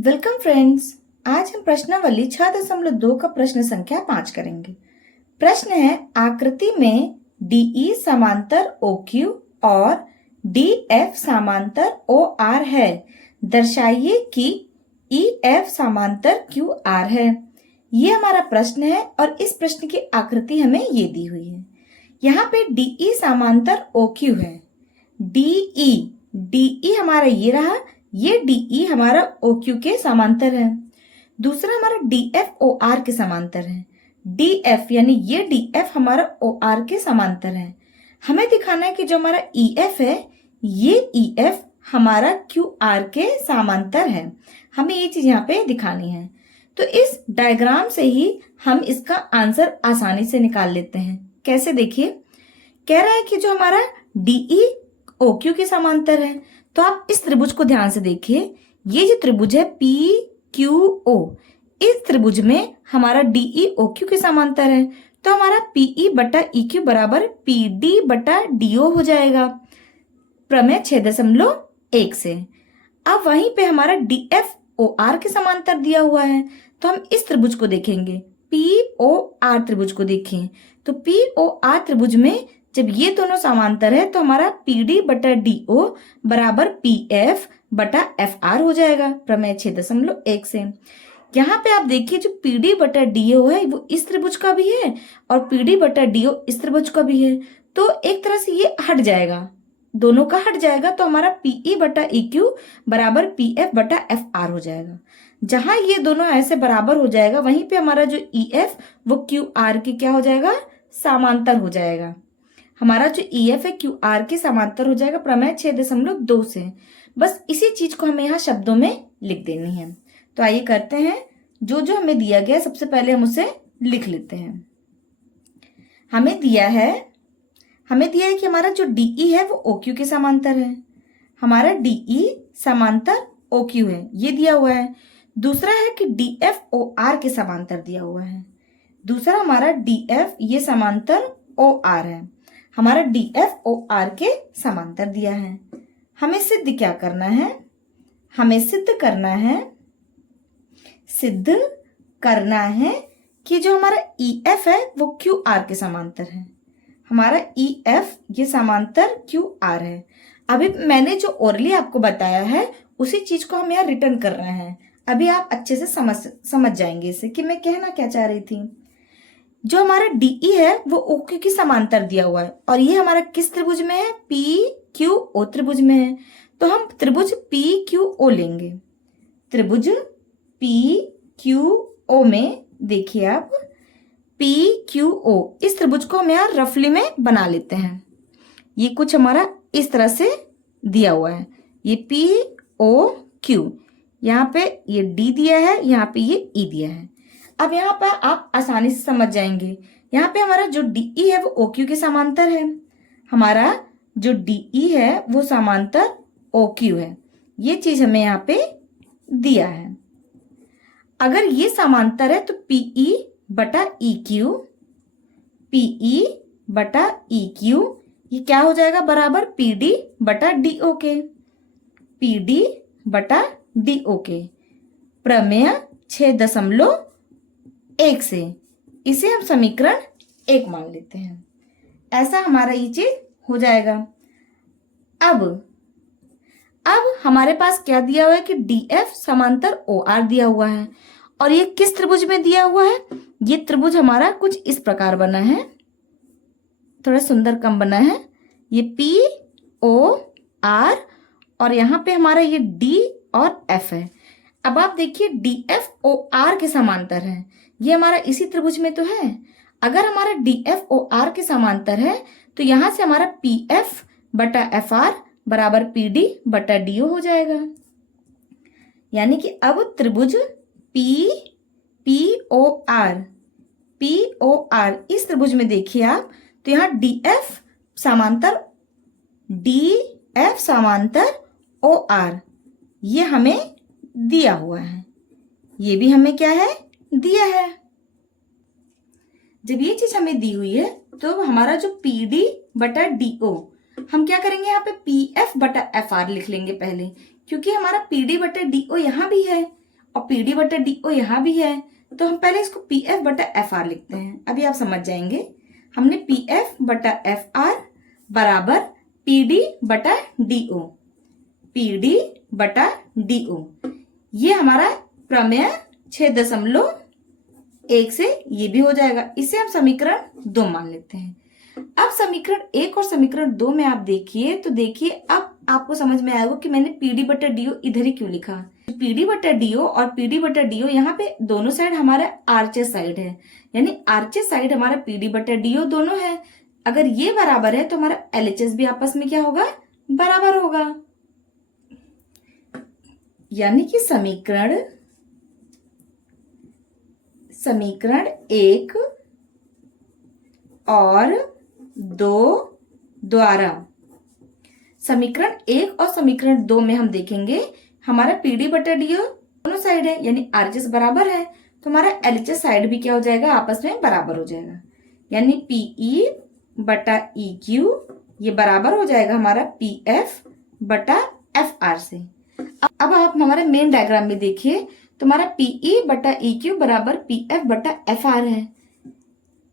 Welcome friends. आज हम प्रश्नावली 6.2 का प्रश्न संख्या 5 करेंगे। प्रश्न है, आकृति में DE समांतर OQ और DF समांतर OR है, दर्शाइए कि EF समांतर QR है। ये हमारा प्रश्न है और इस प्रश्न की आकृति हमें ये दी हुई है। यहाँ पे DE समांतर OQ है। DE हमारा ये रहा, ये DE हमारा OQ के समांतर है। दूसरा हमारा DF OR के समांतर है। DF यानी ये DF हमारा OR के समांतर है। हमें दिखाना है कि जो हमारा EF है, ये EF हमारा QR के समांतर है। हमें ये चीज यहाँ पे दिखानी है। तो इस डायग्राम से ही हम इसका आंसर आसानी से निकाल लेते हैं। कैसे, देखिए, कह रहा है कि जो हमारा DE OQ के समांतर है, तो आप इस त्रिभुज को ध्यान से देखिए। ये जो त्रिभुज है PQO, इस त्रिभुज में हमारा DE OQ के समांतर है, तो हमारा PE बटा EQ बराबर PD बटा DO हो जाएगा प्रमेय 6.1 से। अब वहीं पे हमारा DF OR के समांतर दिया हुआ है, तो हम इस त्रिभुज को देखेंगे, POR त्रिभुज को देखें। तो POR त्रिभुज में जब ये दोनों समांतर है, तो हमारा PD बटा DO बराबर PF बटा FR हो जाएगा प्रमेय 6.1 से। यहाँ पे आप देखिए, जो PD बटा DO है वो इस त्रिभुज का भी है और PD बटा DO इस त्रिभुज का भी है, तो एक तरह से ये हट जाएगा, दोनों का हट जाएगा, तो हमारा PE बटा EQ बराबर PF बटा FR हो जाएगा। जहां ये दोनों ऐसे बराबर हो जाएगा, वहीं पे हमारा जो EF वो QR के क्या हो जाएगा, समांतर हो जाएगा। हमारा जो EF है QR के समांतर हो जाएगा प्रमेय 6.2 से। बस इसी चीज को हमें यहाँ शब्दों में लिख देनी है। तो आइए करते हैं, जो जो हमें दिया गया सबसे पहले हम उसे लिख लेते हैं। हमें दिया है कि हमारा जो DE है वो OQ के समांतर है। हमारा DE समांतर OQ है, ये दिया हुआ है। दूसरा है कि DF OR के समांतर दिया हुआ है। दूसरा हमारा DF ये समांतर OR है, हमारा DF OR के समांतर दिया है। हमें सिद्ध क्या करना है, हमें सिद्ध करना है कि जो हमारा EF है वो QR के समांतर है। हमारा EF ये समांतर QR है। अभी मैंने जो ओरली आपको बताया है उसी चीज को हम यहाँ रिटर्न कर रहे हैं। अभी आप अच्छे से समझ जाएंगे इसे कि मैं कहना क्या चाह रही थी। जो हमारा DE है वो OQ की समांतर दिया हुआ है और ये हमारा किस त्रिभुज में है, PQO त्रिभुज में है। तो हम त्रिभुज PQO लेंगे। त्रिभुज PQO में देखिए आप, PQO इस त्रिभुज को हम यहाँ रफली में बना लेते हैं। ये कुछ हमारा इस तरह से दिया हुआ है, ये POQ, यहाँ पे ये D दिया है, यहाँ पे ये E दिया है। अब यहाँ पर आप आसानी से समझ जाएंगे। यहाँ पे हमारा जो DE है वो OQ के समांतर है, हमारा जो DE है वो समांतर OQ है। ये चीज हमें यहाँ पे दिया है। अगर ये समांतर है तो PE बटा EQ ये क्या हो जाएगा, बराबर PD बटा DO के, PD बटा DO के प्रमेय 6.1 से। इसे हम समीकरण 1 मान लेते हैं। ऐसा हमारा ये चीज हो जाएगा। अब हमारे पास क्या दिया हुआ है कि DF समांतर OR दिया हुआ है और ये किस त्रिभुज में दिया हुआ है, ये त्रिभुज हमारा कुछ इस प्रकार बना है, थोड़ा सुंदर कम बना है। ये POR और यहाँ पे हमारा ये D और F है। अब आप देखिए, DF OR के समांतर है, ये हमारा इसी त्रिभुज में तो है। अगर हमारा DF OR के समांतर है तो यहां से हमारा PF बटा FR बराबर PD बटा DO हो जाएगा। यानी कि अब त्रिभुज POR इस त्रिभुज में देखिए आप, तो यहाँ DF समांतर OR ये हमें दिया हुआ है, ये भी हमें क्या है, दिया है। जब ये चीज हमें दी हुई है तो हमारा जो PD बटा DO, हम क्या करेंगे, यहाँ पे PF बटा FR लिख लेंगे पहले, क्योंकि हमारा PD बटा DO यहाँ भी है और पी डी बटा डी ओ यहाँ भी है, तो हम पहले इसको पी एफ बटा एफ आर लिखते हैं। अभी आप समझ जाएंगे। हमने पी एफ बटा एफ आर बराबर पी डी बटा डी ओ, पी डी बटा डी ओ। ये हमारा प्रमेय 6.1 से ये भी हो जाएगा। इसे हम समीकरण 2 मान लेते हैं। अब समीकरण 1 और समीकरण 2 में आप देखिए, तो देखिए अब आपको समझ में आएगा कि मैंने पी डी बटा डी ओ इधर ही क्यों लिखा। पी डी बटा डी ओ और पी डी बटा डी ओ यहाँ पे दोनों साइड हमारा आरचेस साइड है, यानी आरचेस साइड हमारा पी डी बटा डी ओ दोनों है। अगर ये बराबर है तो हमारा एलएचएस भी आपस में क्या होगा, बराबर होगा। यानी कि समीकरण 1 और 2 द्वारा, समीकरण 1 और समीकरण 2 में हम देखेंगे हमारा पी डी बटा डी ओ दोनों साइड है, यानी आरएचएस बराबर है, तो हमारा एलएचएस साइड भी क्या हो जाएगा, आपस में बराबर हो जाएगा। यानी पीई बटा ई क्यू ये बराबर हो जाएगा हमारा पी एफ बटा एफ आर से। अब आप हमारे मेन डायग्राम में देखिए, तो हमारा पीई बटा ई क्यू बराबर पी एफ बटा एफ आर है।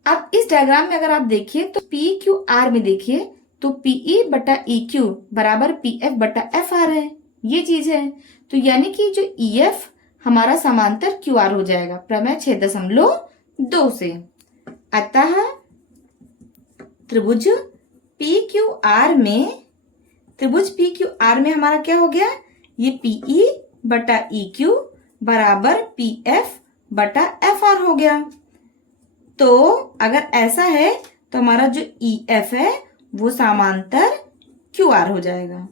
अब इस डायग्राम में अगर आप देखिए तो पी क्यू आर में देखिए, तो पीई बटा ई क्यू बराबर पी एफ बटा एफ आर है, ये चीज है। तो यानी कि जो ई एफ हमारा समांतर क्यू आर हो जाएगा प्रमेय 6.2 से। अतः त्रिभुज पी क्यू आर में हमारा क्या हो गया, ये पीई बटा ई क्यू बराबर पी एफ बटा एफ आर हो गया। तो अगर ऐसा है तो हमारा जो ई एफ है वो समांतर क्यू आर हो जाएगा,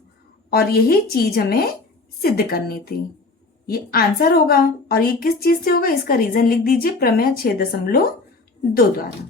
और यही चीज हमें सिद्ध करनी थी। ये आंसर होगा, और ये किस चीज से होगा, इसका रीजन लिख दीजिए प्रमेय 6.2 द्वारा।